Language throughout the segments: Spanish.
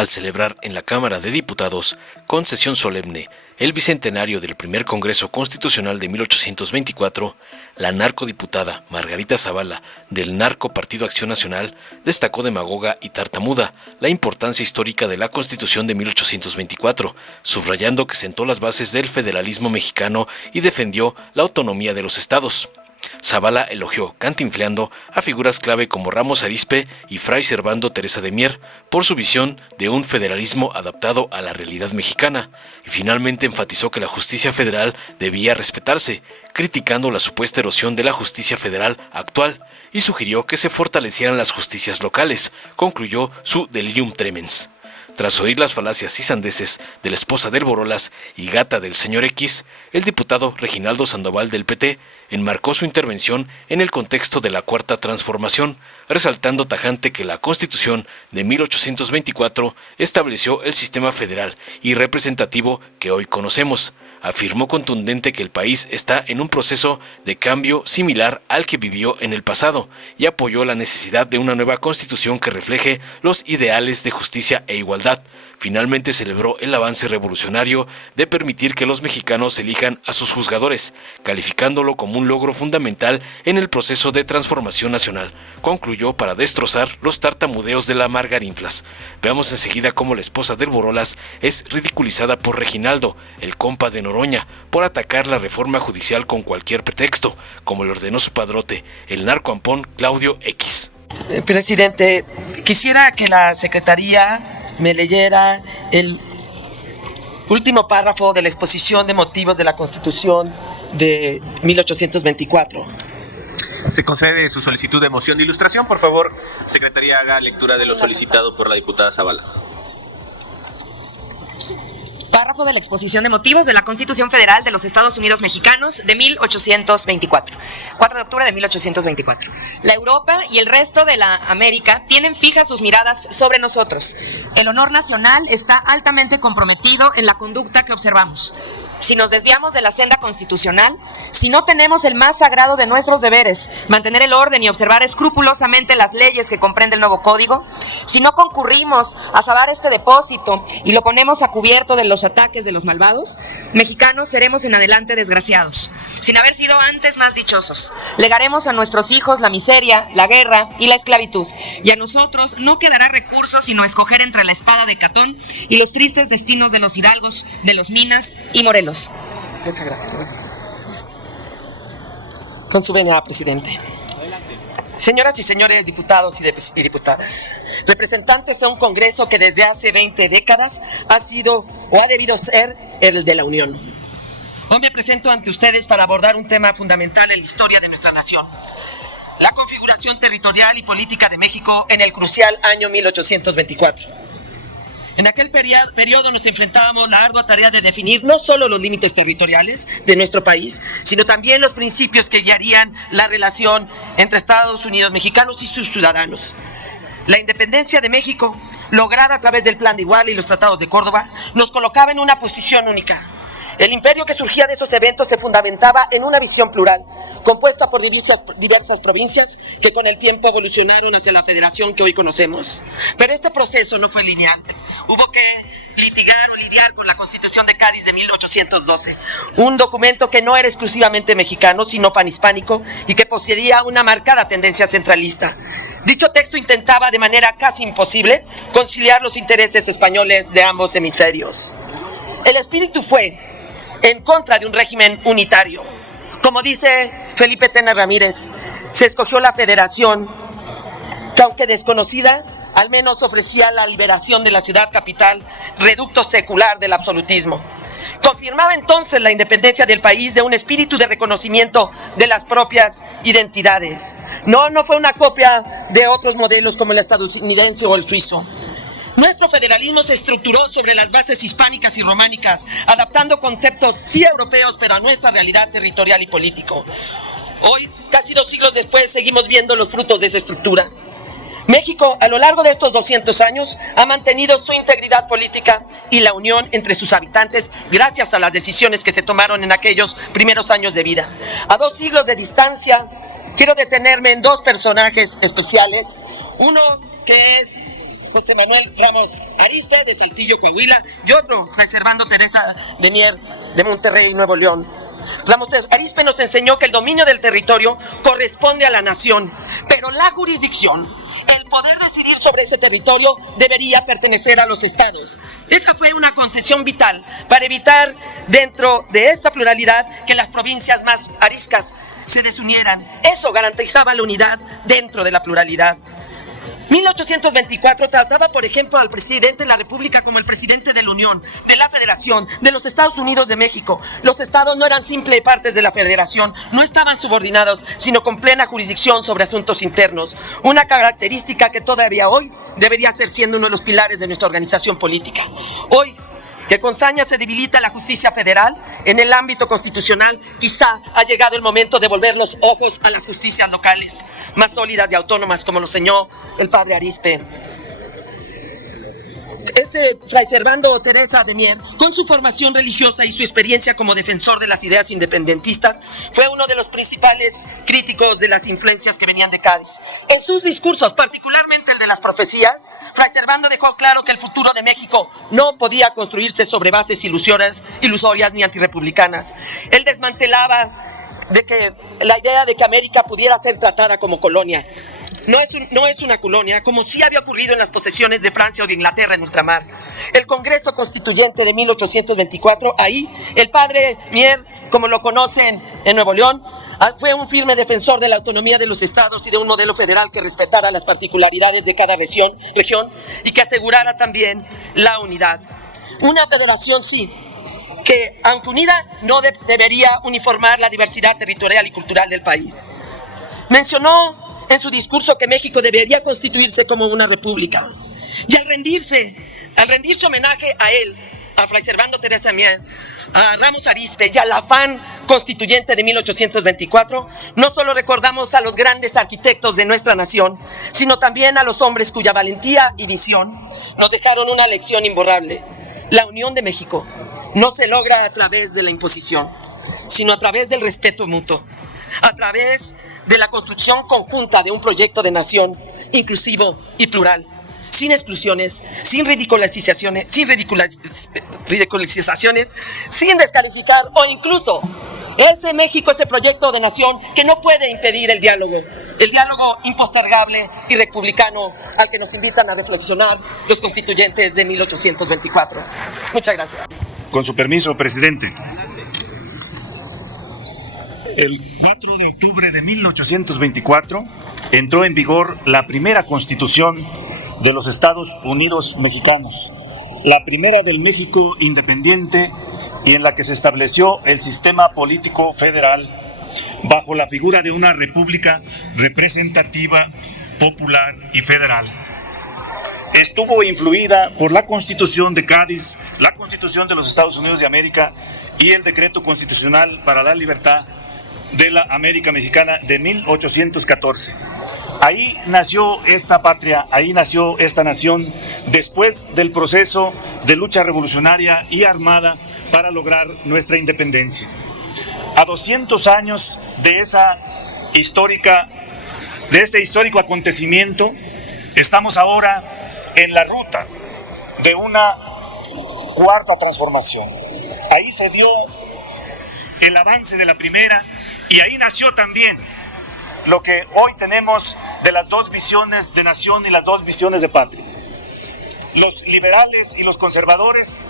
al celebrar en la Cámara de Diputados, con sesión solemne, el bicentenario del primer Congreso Constitucional de 1824, la narcodiputada Margarita Zavala, del Narco Partido Acción Nacional, destacó demagoga y tartamuda la importancia histórica de la Constitución de 1824, subrayando que sentó las bases del federalismo mexicano y defendió la autonomía de los estados. Zavala elogió, cantinfleando, a figuras clave como Ramos Arizpe y Fray Servando Teresa de Mier por su visión de un federalismo adaptado a la realidad mexicana, y finalmente enfatizó que la justicia federal debía respetarse, criticando la supuesta erosión de la justicia federal actual, y sugirió que se fortalecieran las justicias locales, concluyó su delirium tremens. Tras oír las falacias y sandeces de la esposa del Borolas y gata del señor X, el diputado Reginaldo Sandoval del PT enmarcó su intervención en el contexto de la Cuarta Transformación, resaltando tajante que la Constitución de 1824 estableció el sistema federal y representativo que hoy conocemos. Afirmó contundente que el país está en un proceso de cambio similar al que vivió en el pasado y apoyó la necesidad de una nueva constitución que refleje los ideales de justicia e igualdad. Finalmente celebró el avance revolucionario de permitir que los mexicanos elijan a sus juzgadores, calificándolo como un logro fundamental en el proceso de transformación nacional. Concluyó para destrozar los tartamudeos de la Margarinflas. Veamos enseguida cómo la esposa del Borolas es ridiculizada por Reginaldo, el compa de Noroña, por atacar la reforma judicial con cualquier pretexto, como le ordenó su padrote, el narcoampón Claudio X. Presidente, quisiera que la Secretaría me leyera el último párrafo de la exposición de motivos de la Constitución de 1824. Se concede su solicitud de moción de ilustración. Por favor, Secretaría, haga lectura de lo solicitado por la diputada Zavala. Párrafo de la exposición de motivos de la Constitución Federal de los Estados Unidos Mexicanos de 1824. 4 de octubre de 1824. La Europa y el resto de la América tienen fijas sus miradas sobre nosotros. El honor nacional está altamente comprometido en la conducta que observamos. Si nos desviamos de la senda constitucional, si no tenemos el más sagrado de nuestros deberes, mantener el orden y observar escrupulosamente las leyes que comprende el nuevo código, si no concurrimos a salvar este depósito y lo ponemos a cubierto de los ataques de los malvados, mexicanos seremos en adelante desgraciados, sin haber sido antes más dichosos. Legaremos a nuestros hijos la miseria, la guerra y la esclavitud, y a nosotros no quedará recurso sino escoger entre la espada de Catón y los tristes destinos de los hidalgos, de los Minas y Morelos. Muchas gracias. Con su venia, presidente. Señoras y señores diputados y diputadas, representantes a un Congreso que desde hace 20 décadas ha sido o ha debido ser el de la Unión. Hoy me presento ante ustedes para abordar un tema fundamental en la historia de nuestra nación: la configuración territorial y política de México en el crucial año 1824. En aquel periodo nos enfrentábamos a la ardua tarea de definir no solo los límites territoriales de nuestro país, sino también los principios que guiarían la relación entre Estados Unidos mexicanos y sus ciudadanos. La independencia de México, lograda a través del Plan de Iguala y los tratados de Córdoba, nos colocaba en una posición única. El imperio que surgía de esos eventos se fundamentaba en una visión plural, compuesta por diversas provincias que con el tiempo evolucionaron hacia la federación que hoy conocemos. Pero este proceso no fue lineal. Hubo que litigar o lidiar con la Constitución de Cádiz de 1812, un documento que no era exclusivamente mexicano, sino panhispánico y que poseía una marcada tendencia centralista. Dicho texto intentaba de manera casi imposible conciliar los intereses españoles de ambos hemisferios. El espíritu fue en contra de un régimen unitario. Como dice Felipe Tena Ramírez, se escogió la federación que, aunque desconocida, al menos ofrecía la liberación de la ciudad capital, reducto secular del absolutismo. Confirmaba entonces la independencia del país de un espíritu de reconocimiento de las propias identidades. No fue una copia de otros modelos como el estadounidense o el suizo. Nuestro federalismo se estructuró sobre las bases hispánicas y románicas, adaptando conceptos sí europeos, pero a nuestra realidad territorial y político. Hoy, casi 2 siglos después, seguimos viendo los frutos de esa estructura. México, a lo largo de estos 200 años, ha mantenido su integridad política y la unión entre sus habitantes gracias a las decisiones que se tomaron en aquellos primeros años de vida. A 2 siglos de distancia, quiero detenerme en 2 personajes especiales. Uno que es José Manuel Ramos Arizpe de Saltillo, Coahuila, y otro, Fray Servando Teresa de Mier de Monterrey, Nuevo León. Ramos Arizpe nos enseñó que el dominio del territorio corresponde a la nación, pero la jurisdicción, el poder decidir sobre ese territorio, debería pertenecer a los estados. Esa fue una concesión vital para evitar, dentro de esta pluralidad, que las provincias más ariscas se desunieran. Eso garantizaba la unidad dentro de la pluralidad. 1824 trataba, por ejemplo, al presidente de la República como el presidente de la Unión, de la Federación, de los Estados Unidos de México. Los estados no eran simples partes de la Federación, no estaban subordinados, sino con plena jurisdicción sobre asuntos internos. Una característica que todavía hoy debería ser siendo uno de los pilares de nuestra organización política. Hoy, que con saña se debilita la justicia federal en el ámbito constitucional, quizá ha llegado el momento de volver los ojos a las justicias locales, más sólidas y autónomas, como lo señaló el padre Arizpe. Fray Servando Teresa de Mier, con su formación religiosa y su experiencia como defensor de las ideas independentistas, fue uno de los principales críticos de las influencias que venían de Cádiz. En sus discursos, particularmente el de las profecías, Fray Servando dejó claro que el futuro de México no podía construirse sobre bases ilusorias ni antirrepublicanas. Él desmantelaba la idea de que América pudiera ser tratada como colonia. No es una colonia, como sí había ocurrido en las posesiones de Francia o de Inglaterra en ultramar. El Congreso Constituyente de 1824, ahí el padre Mier, como lo conocen en Nuevo León, fue un firme defensor de la autonomía de los estados y de un modelo federal que respetara las particularidades de cada región y que asegurara también la unidad. Una federación, sí, que aunque unida no debería uniformar la diversidad territorial y cultural del país. Mencionó en su discurso que México debería constituirse como una república. Y al rendirse homenaje a él, a Fray Servando Teresa de Mier, a Ramos Arizpe y al afán constituyente de 1824, no solo recordamos a los grandes arquitectos de nuestra nación, sino también a los hombres cuya valentía y visión nos dejaron una lección imborrable. La unión de México no se logra a través de la imposición, sino a través del respeto mutuo, a través de la construcción conjunta de un proyecto de nación inclusivo y plural, sin exclusiones, sin ridiculizaciones, sin descalificar o incluso ese México, ese proyecto de nación que no puede impedir el diálogo impostergable y republicano al que nos invitan a reflexionar los constituyentes de 1824. Muchas gracias. Con su permiso, presidente. El 4 de octubre de 1824 entró en vigor la primera Constitución de los Estados Unidos mexicanos, la primera del México independiente y en la que se estableció el sistema político federal bajo la figura de una república representativa, popular y federal. Estuvo influida por la Constitución de Cádiz, la Constitución de los Estados Unidos de América y el Decreto Constitucional para la Libertad de la América Mexicana de 1814. Ahí nació esta patria, ahí nació esta nación, después del proceso de lucha revolucionaria y armada para lograr nuestra independencia. A 200 años de este histórico acontecimiento, estamos ahora en la ruta de una cuarta transformación. Ahí se dio el avance de la primera y ahí nació también lo que hoy tenemos de las dos visiones de nación y las dos visiones de patria. Los liberales y los conservadores,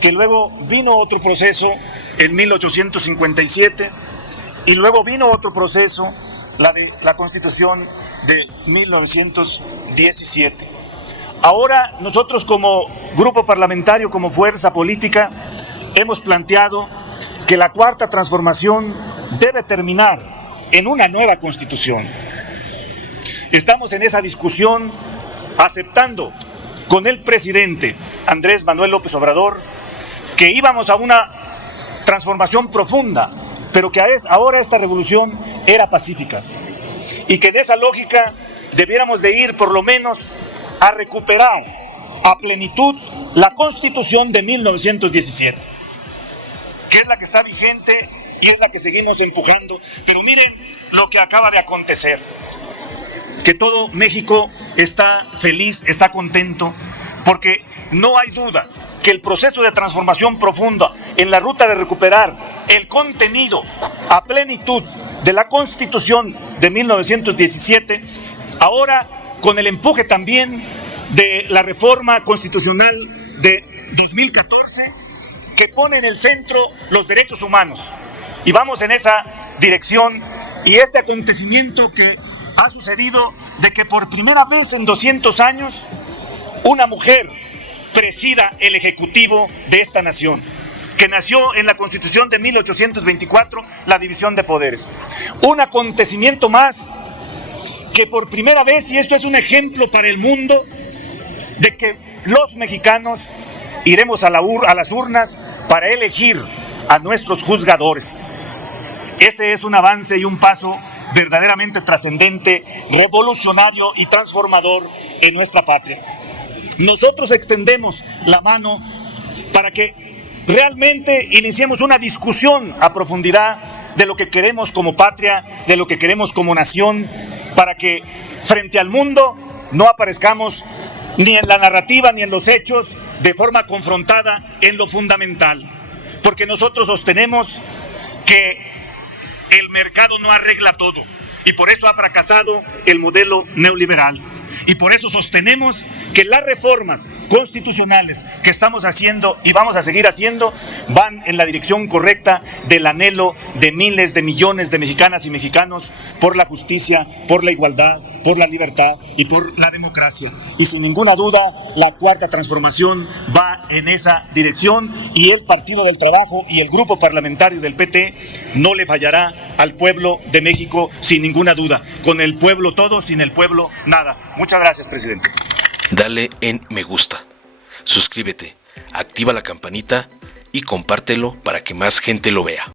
que luego vino otro proceso en 1857 y luego vino otro proceso, la de la Constitución de 1917. Ahora nosotros como grupo parlamentario, como fuerza política, hemos planteado que la cuarta transformación debe terminar en una nueva Constitución. Estamos en esa discusión aceptando con el presidente Andrés Manuel López Obrador que íbamos a una transformación profunda, pero que ahora esta revolución era pacífica y que de esa lógica debiéramos de ir por lo menos a recuperar a plenitud la Constitución de 1917, que es la que está vigente y es la que seguimos empujando. Pero miren lo que acaba de acontecer. que todo México está feliz, está contento, porque no hay duda que el proceso de transformación profunda en la ruta de recuperar el contenido a plenitud de la Constitución de 1917, ahora con el empuje también de la reforma constitucional de 2014, que pone en el centro los derechos humanos. Y vamos en esa dirección, y este acontecimiento que ha sucedido de que por primera vez en 200 años una mujer presida el Ejecutivo de esta nación, que nació en la Constitución de 1824, la división de poderes. Un acontecimiento más que por primera vez, y esto es un ejemplo para el mundo, de que los mexicanos iremos a las urnas para elegir a nuestros juzgadores. Ese es un avance y un paso verdaderamente trascendente, revolucionario y transformador en nuestra patria. Nosotros extendemos la mano para que realmente iniciemos una discusión a profundidad de lo que queremos como patria, de lo que queremos como nación, para que frente al mundo no aparezcamos ni en la narrativa ni en los hechos de forma confrontada en lo fundamental. Porque nosotros sostenemos que el mercado no arregla todo, y por eso ha fracasado el modelo neoliberal. Y por eso sostenemos que las reformas constitucionales que estamos haciendo y vamos a seguir haciendo van en la dirección correcta del anhelo de miles de millones de mexicanas y mexicanos por la justicia, por la igualdad, por la libertad y por la democracia. Y sin ninguna duda, la Cuarta Transformación va en esa dirección, y el Partido del Trabajo y el grupo parlamentario del PT no le fallará al pueblo de México, sin ninguna duda. Con el pueblo todo, sin el pueblo nada. Muchas gracias, presidente. Dale en me gusta, suscríbete, activa la campanita y compártelo para que más gente lo vea.